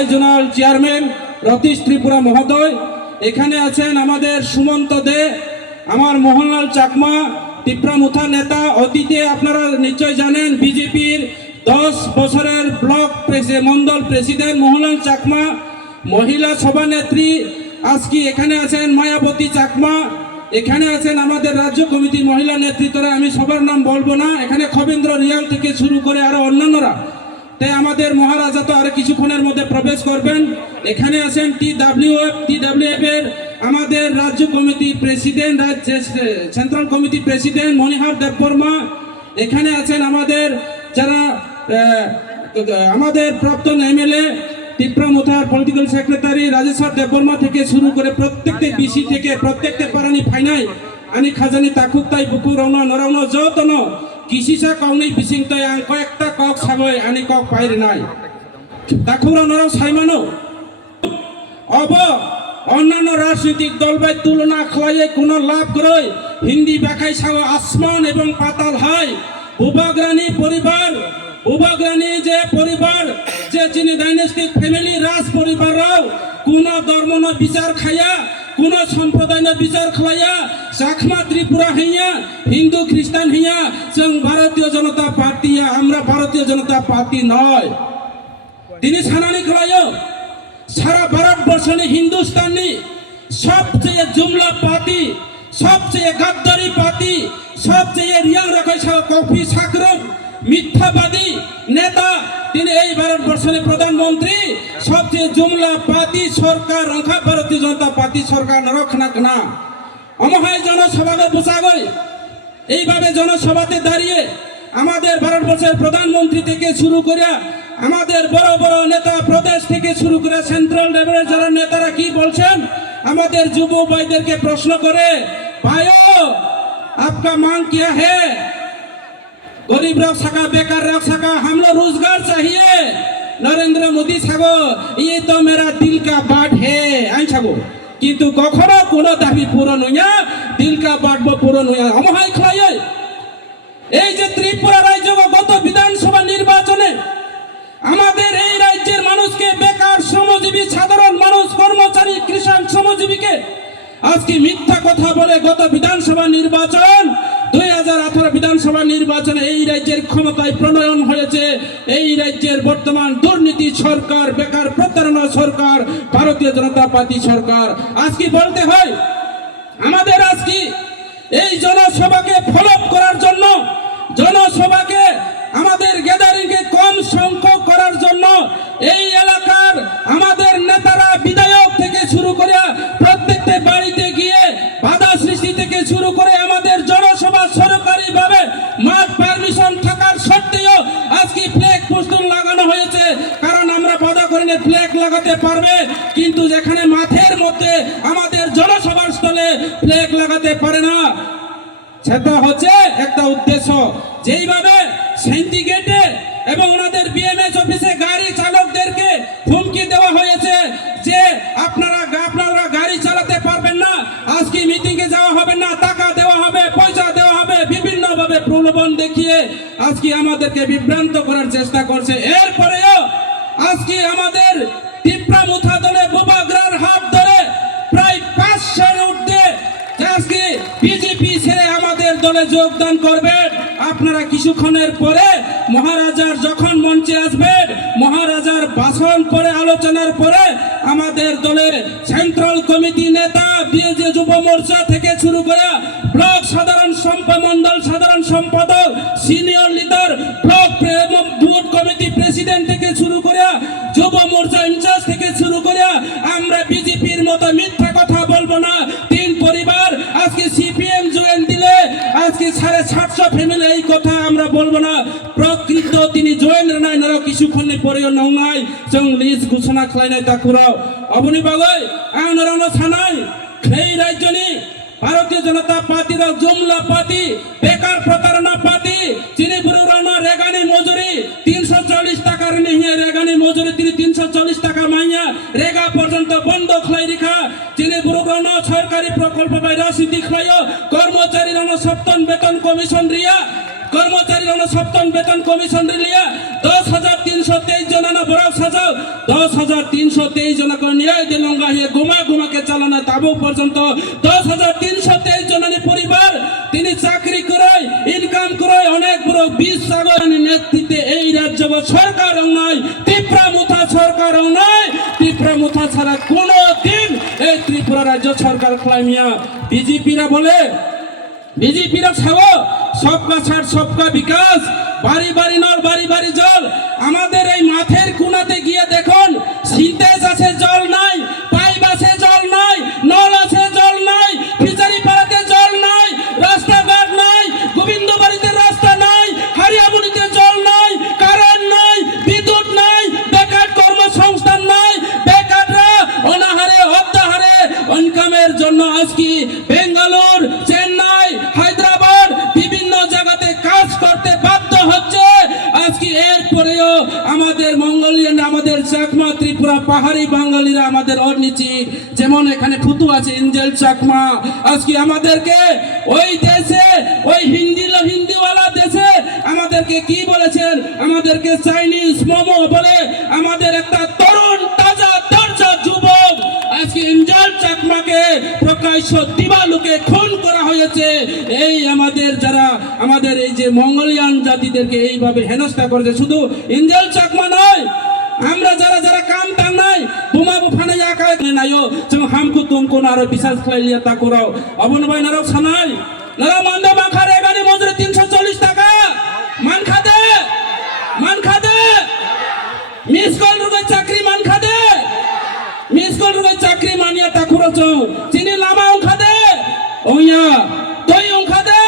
Dhalai zonal chairman Ratish Tripura মহোদয়, এখানে আছেন আমাদের সুমন্ত দে, আমার মোহনলাল চাকমা টিপ্রামুথা নেতা। অতীতে আপনারা নিশ্চয় জানেন বিজেপির 10 বছরের ব্লক মন্ডল প্রেসিডেন্ট মোহনলাল চাকমা, মহিলা সভানেত্রী আজকে এখানে আছেন মায়াবতী চাকমা, এখানে আছেন আমাদের রাজ্য কমিটির মহিলা নেতৃত্বরা, আমি সবার নাম বলবো না, এখানে খবেন্দ্র রিয়াল থেকে শুরু করে আরো অন্যান্যরা। তাই আমাদের মহারাজা তো আরো কিছুক্ষণের মধ্যে প্রবেশ করবেন। এখানে আছেন টিডব্লিউএফ এর আমাদের রাজ্য কমিটির president, central committee president Manihar Debbarma. এখানে আছেন আমাদের যারা আমাদের প্রাক্তন এমএলএ টিপ্রামুথার পলিটিক্যাল সেক্রেটারি রাজেশ্বর দেববর্মা থেকে শুরু করে প্রত্যেকটা বিসি থেকে প্রত্যেকটা পারানি ফাইনাই আনি খাজানি তাকুকতাই বুকু রওনা নরাউনা যতন কিসিসা কাউনি বিসিং তাই আং কয়েকটা কক সাবই আনি কক পাইরে নাই তাকুরা নরাও সাইমানো অব অন্যান্য রাজনৈতিক দল বাই তুলনা খাওয়াইয়ে কোনো লাভ করে হিন্দি ব্যাখ্যায় সাগো আসমান এবং পাতাল হয়। বুবাগ্রানি পরিবার, বুবাগ্রানি যে পরিবার যে চিনি ডাইনেস্টিক ফ্যামিলি রাজ পরিবাররাও কোন ধর্ম ন বিচার খাইয়া কোন সম্প্রদায় ন বিচার খাইয়া চাকমা ত্রিপুরা হইয়া হিন্দু খ্রিস্টান হইয়া जों ভারতীয় জনতা পার্টি, আমরা ভারতীয় জনতা পার্টি নয়। তিনি সানানি খাইও সারা ভারতবর্ষে হিন্দুস্তানি সবচেয়ে জুমলা পার্টি, সবচেয়ে গাদ্দারি পার্টি, সবচেয়ে রিয়াং রাখাইছা কফি সাকরম মিথ্যাবাদী নেতা তিনি এই ভারতবর্ষের প্রধানমন্ত্রী। সবচেয়ে জুমলা পার্টি সরকার রক্ষা ভারতীয় জনতা পার্টি সরকার রক্ষণাক না অমহায় জনসভাকে বোঝাগই। এইভাবে জনসভাতে দাঁড়িয়ে আমাদের ভারতবর্ষের প্রধানমন্ত্রী থেকে শুরু করে আমাদের বড় বড় নেতা প্রদেশ থেকে শুরু করে সেন্ট্রাল লেভেলের যারা নেতারা কি বলছেন, আমাদের যুব ভাইদেরকে প্রশ্ন করে, ভাইও आपका मांग क्या है? गरीब रख सका, बेकार रख सका, हम लोग रोजगार चाहिए। नरेंद्र मोदी सागो ये तो मेरा दिल का बात है आई सागो, किंतु कखनो कोनो दाबी पूरण हइया दिल का बात पूरण हइया अमहाय खलाय। এই যে ত্রিপুরা রাজ্য গত বিধানসভা নির্বাচনে আমাদের এই রাজ্যের মানুষকে, বেকার শ্রমজীবী সাধারণ মানুষ, কর্মচারী, কৃষক, শ্রমজীবীকে আজকে মিথ্যা কথা বলে গত বিধানসভা নির্বাচন 2018 বিধানসভা নির্বাচনে এই রাজ্যের ক্ষমতায় প্রণয়ন হয়েছে এই রাজ্যের বর্তমান দুর্নীতি সরকার, বেকার প্রতারণা সরকার, ভারতীয় জনতা পার্টি সরকার। আজকে বলতে হয় আমাদের আজকে এই জনসভাকে ফলো করার জন্য, জনসভাকে আমাদের গ্যাদারিংকে কম সংখ্যক করার জন্য এই এলাকার আমাদের নেতারা বিধায়ক থেকে শুরু করে প্রত্যেকটা বাড়িতে গিয়ে বাধা সৃষ্টি থেকে শুরু করে আমাদের জনসভা সরকারিভাবে মাঠ পারমিশন থাকার সত্ত্বেও আজকে ফ্ল্যাগ পোস্টার লাগানো হয়েছে। কারণ আমরা বাধা করিনি ফ্ল্যাগ লাগাতে পারবে, কিন্তু যেখানে মাঠের মধ্যে আমাদের জনসভার স্থলে ফ্ল্যাগ লাগাতে পারে না, সেটা হচ্ছে একটা উদ্দেশ্য। যেইভাবে সিন্ডিকেটে এবং ওনাদের বিএমএস অফিসে গাড়ি চালকদেরকে হুমকি দেওয়া হয়েছে যে আপনারা গাড়ি চালাতে পারবেন না, আজকে মিটিং এ যাওয়া হবে না, টাকা দেওয়া হবে, পয়সা দেওয়া হবে, বিভিন্ন ভাবে প্রলোভন দেখিয়ে আজকে আমাদেরকে বিভ্রান্ত করার চেষ্টা করছে। এরপরেও আজকে আমাদের টিপ্রামুথা দলে বুবাগ্রার হাত ধরে প্রায় 500 উঠতে আজকে বিজেপি ছেড়ে আমাদের দলে যোগদান করবেন। আপনারা কিছুক্ষণের পরে মহারাজার যখন মঞ্চে আসবেন, মহারাজার ভাষণ পরে আলোচনার পরে আমাদের দলের সেন্ট্রাল কমিটি নেতা, বিএজে যুব মোর্চা থেকে শুরু করে ব্লক সাধারণ মন্ডল সাধারণ সম্পাদক, senior leader, block booth committee president থেকে শুরু করে যুব মোর্চা ইনচার্জ থেকে শুরু করে আমরা বিজেপির মতো মিথ্যা কথা বলবো না। 3 পরিবার আজকে সিপিএম জয়েন দিলে আজকে 750 ফ্যামিলি এই কথা আমরা বলবো না। প্রকৃত তিনি জয়েন নাই নর কিছুক্ষণে পরেও নংনাই जों লিস্ট ঘোষণা খালাইনাই তাকুরাও অবনি বাগৈ আং নরনো সানাই এই রাজ্যনি ভারতীয় জনতা পার্টির জুমলা পার্টি, বেকার প্রতারণা পার্টি, চিনি বুড়ানো রেগানি মজুরি 340 টাকার নিয়ে রেগানি মজুরি তিনি 340 টাকা মাইয়া রেগা পর্যন্ত বন্ধ খাই রেখা চিনি বুড়ানো সরকারি প্রকল্প বাই রাজনীতি খাইও কর্মচারী সপ্তম বেতন কমিশন রিয়া কর্মচারী সপ্তম বেতন কমিশন রিলিয়া 10,323 জনা বড় সাজাও 10,323 জনা করে ন্যায় দিলঙ্গা হিয়ে গুমাকে চালানো তাবু পর্যন্ত 10,323 জনানি পরিবার তিনি চাকরি করে ইনকাম করে অনেক বড় 20 সাগরানি নেতৃত্বে এই রাজ্য সরকার নয় ত্রিপুরা মুথা সরকার নয় ত্রিপুরা মুথা ছাড়া কোনো দিন এই ত্রিপুরা রাজ্য সরকার ক্লাইমিয়া বিজেপিরা বলে বিজেপিরা ছাড়ো সবকা ছাড় সবকা বিকাশ বাড়ি বাড়ি নল বাড়ি বাড়ি জল আমাদের এই মাঠের কোনাতে গিয়ে দেখুন সিনটেজ আছে জল নাই পাইপ আছে জল নাই নল আছে জল নাই ফিচারি পাড়াতে জল নাই রাস্তাঘাট নাই গোবিন্দবাড়িতে রাস্তা নাই হারিয়াবুড়িতে জল নাই কারেন্ট নাই বিদ্যুৎ নাই বেকার কর্মসংস্থান নাই বেকাররা অনাহারে অর্ধাহারে ইনকামের জন্য আজকে বেঙ্গালুর চেন্নাই হায়দ্রাবাদ বিভিন্ন জায়গাতে কাজ করতে বাধ্য হচ্ছে আজকে এরপরেও আমাদের মঙ্গোলিয়ান আমাদের চাকমা ত্রিপুরা পাহাড়ি বাঙালিরা আমাদের অনিচি যেমন এখানে ফুতু আছে ইঞ্জেল চাকমা আজকে আমাদেরকে ওই দেশে ওই হিন্দিওয়ালা দেশে আমাদেরকে কি বলেছেন আমাদেরকে চাইনিজ মোমো বলে আমাদের একটা তরুণ তাজা দরজা যুবক আজকে ইঞ্জেল চাকমাকে প্রকাশ্য দিবালোকে খুন করা হয়েছে এই আমাদের যারা আমাদের এই যে মঙ্গোলিয়ান জাতিদেরকে এইভাবে হেনস্থা করেছে শুধু ইঞ্জেল চাকমা নয় আমরা যারা যারা কাম টাং নাই বোমা বুফানে আকায় নাইও जों हमको तुमको नारो बिसास खाइलिया ता कराव अबन भाई नारो सानाय नारा मानदे माखा रेगानि मजुरी 340 টাকা मान खादे मिस कॉल रुपे चाकरी मान खादे मिस कॉल रुपे चाकरी मानिया ता खरच चिनि लामा खादे ओया तोय खादे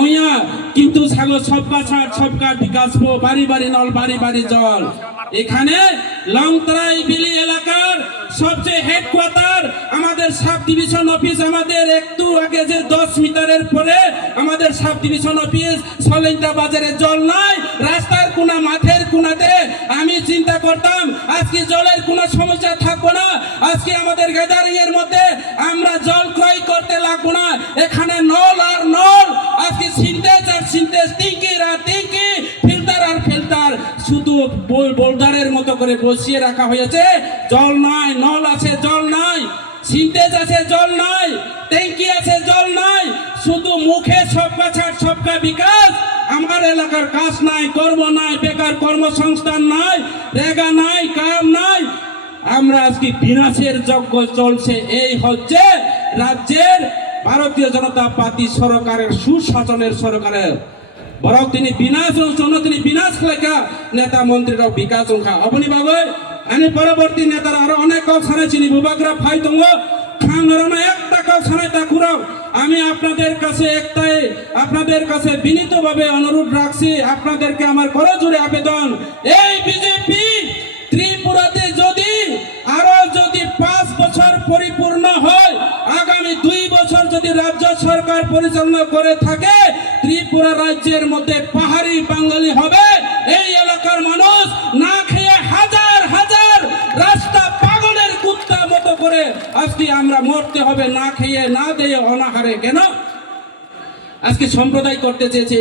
ओया কিন্তু সাগো সবকা ছাড় সবকা বিকাশ বাড়ি বাড়ি নল বাড়ি বাড়ি জল এখানে লংতরাই বিলি এলাকার সবচেয়ে হেডকোয়ার্টার আমাদের সাব ডিভিশন অফিস আমাদের একটু আগে যে 10 মিটারের পরে আমাদের সাব ডিভিশন অফিস সলেন্টা বাজারে জল নাই রাস্তার কোনা মাঠের কোনাতে আমি চিন্তা করতাম আজকে জলের কোনো সমস্যা থাকবে না আজকে আমাদের গ্যাদারিং এর মধ্যে আমরা জল ক্রয় করতে লাগবো না এখানে নল আর নল আজকে সিনটেজ টিঙ্কি ফিল্টার আর ফিল্টার শুধু বোল্ডারের মতো করে বসিয়ে রাখা হয়েছে জল নাই নল আছে জল নাই সিনটেজ আছে জল নাই ট্যাঙ্কি আছে জল নাই শুধু মুখে সবকা ছাড় সবকা বিকাশ আমার এলাকার কাজ নাই কর্ম নাই বেকার কর্মসংস্থান নাই রেগা নাই কাম নাই আমরা আজকে বিনাশের যজ্ঞ চলছে এই হচ্ছে রাজ্যের ভারতীয় জনতা পার্টি সরকারের সুশাসনের সরকারের বরং তিনি বিনাশ লেখা নেতা মন্ত্রীরা বিকাশ সংখ্যা অবনি বাবুই আমি পরবর্তী নেতারা আরো অনেক সারে চিনি বুবাগ্রা ফাই দङ খাংরানো একটা কাউ সারে তাকুরাও আমি আপনাদের কাছে বিনীতভাবে অনুরোধ রাখছি আপনাদেরকে আমার করজোড়ে আবেদন এই বিজেপি ত্রিপুরাতে যদি 5 বছর পরিপূর্ণ হয় আগামী 2 বছর যদি রাজ্য সরকার পরিচালনা করে থাকে ত্রিপুরা রাজ্যের মধ্যে পাহাড়ি বাঙালি হবে এই এলাকার মানুষ না খেয়ে হাজার হাজার রাস্তা পাগলের কুত্তা মতো করে আজকে আমরা মরতে হবে না খেয়ে না দিয়ে অনাহারে কেন আজকে সম্প্রদায় করতে চেয়েছে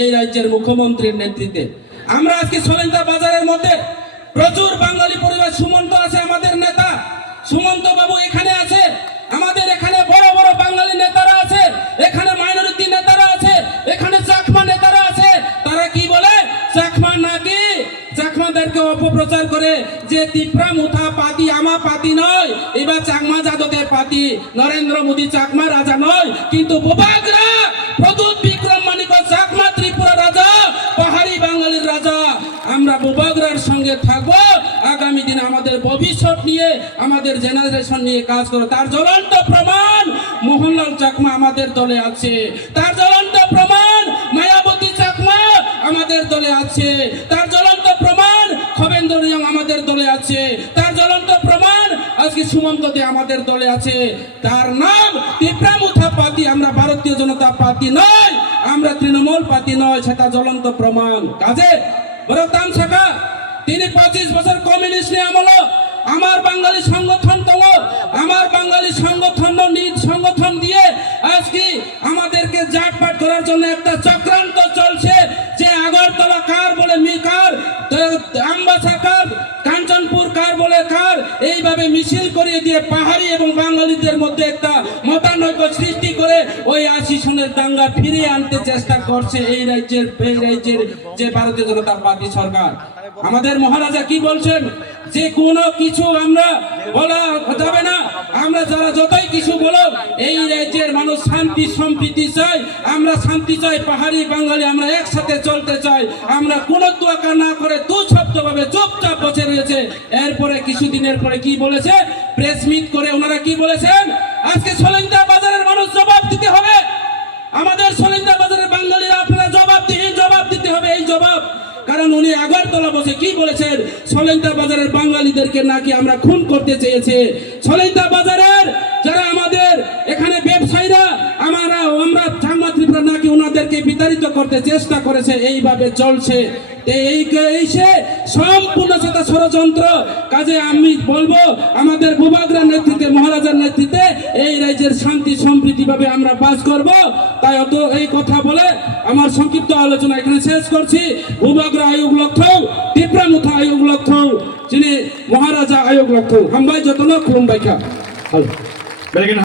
এই রাজ্যের মুখ্যমন্ত্রীর নেতৃত্বে আমরা আজকে সলেন্তা বাজারের মধ্যে প্রচুর বাঙালি পরিবার সুমন্ত আছে আমাদের নেতা সুমন্ত বাবু এখানে আছে আমাদের এখানে বড় বড় বাঙালি নেতারা আছে এখানে মাইনরিটি নেতারা আছে এখানে চাকমা নেতারা আছে তারা কি বলে চাকমা নাকি চাকমাদেরকে অপপ্রচার করে যে ত্রিপুরা মুথা পাতি আমা পাতি নয় এবার চাকমা যাদবের পাতি নরেন্দ্র মোদী চাকমা রাজা নয় কিন্তু বোবাগরা প্রদূত বিক্রম মানিক চাকমা ত্রিপুরা রাজা পাহাড়ি বাঙালির রাজা আমরা বোবাগরার সঙ্গে থাকবো আগামী দিনে আমাদের ভবিষ্যৎ নিয়ে আমাদের জেনারেশন নিয়ে কাজ করো তার জ্বলন্ত প্রমাণ মোহনলাল চাকমা আমাদের দলে আছে তার জ্বলন্ত প্রমাণ মায়াবতী চাকমা আমাদের দলে আছে তার জ্বলন্ত প্রমাণ খবেন্দ্র রিয়াং আমাদের দলে আছে তার জ্বলন্ত প্রমাণ আজকে সুমন্ত দে আমাদের দলে আছে তার নাম ত্রিপুরা মুথা পার্টি আমরা ভারতীয় জনতা পার্টি নয় আমরা তৃণমূল পার্টি নয় সেটা জ্বলন্ত প্রমাণ কাজে বড় তাম শাখা তিনি 25 বছর কমিউনিস্ট নিয়ে আমল আমার বাঙালি সংগঠন তো আমার বাঙালি সংগঠন দিয়ে আজকে আমাদেরকে জাটপাট করার জন্য একটা চক্রান্ত কার বলে কার এইভাবে মিছিল করিয়ে দিয়ে পাহাড়ি এবং বাঙালিদের মধ্যে একটা মতানৈক্য সৃষ্টি করে ওই ৮০ সনের দাঙ্গা ফিরিয়ে আনতে চেষ্টা করছে এই রাজ্যের যে ভারতীয় জনতা পার্টি সরকার। আমাদের মহারাজা কি বলছেন যে কোনো কিছু আমরা বলা যাবে না, আমরা যারা যতই কিছু বলো এই রাজ্যের মানুষ শান্তি সম্প্রীতি চাই, আমরা শান্তি চাই, পাহাড়ি বাঙালি আমরা একসাথে চলতে চাই, আমরা কোনো তোয়াক্কা না করে দুঃশব্দভাবে চুপচাপ বসে রয়েছে। এরপরে কিছুদিনের পরে কি বলেছে, প্রেস মিট করে ওনারা কি বলেছেন, আজকে সলেন্দা বাজারের মানুষ জবাব দিতে হবে, আমাদের সলেন্দা বাজারের বাঙালিরা আপনারা জবাব দিতে হবে এই জবাব। কারণ উনি আগরতলা বসে কি বলেছেন, সলেন্দা বাজারের বাঙালিদেরকে নাকি আমরা খুন করতে চেয়েছে, সলেন্দা বাজারের যারা আমাদের এখানে ব্যবসায়ীরা আমরা চাকমা ত্রিপুরা নাকি ওনাদেরকে বিতাড়িত করতে চেষ্টা করেছে, এইভাবে চলছে। এই সে সম্পূর্ণ সেটা ষড়যন্ত্র। কাজে আমি বলবো আমাদের ভূভাগরার নেতৃত্বে, মহারাজার নেতৃত্বে এই রাজ্যের শান্তি সম্প্রীতি ভাবে আমরা বাস করব। তাই অত এই কথা বলে আমার সংক্ষিপ্ত আলোচনা এখানে শেষ করছি। ভূভাগরা আয়োগ লক্ষ্য, ত্রিপুরা মুথা আয়োগ লক্ষ্য, যিনি মহারাজা আয়োগ লক্ষ্য হামবাই যতন খুলুম বাইকা।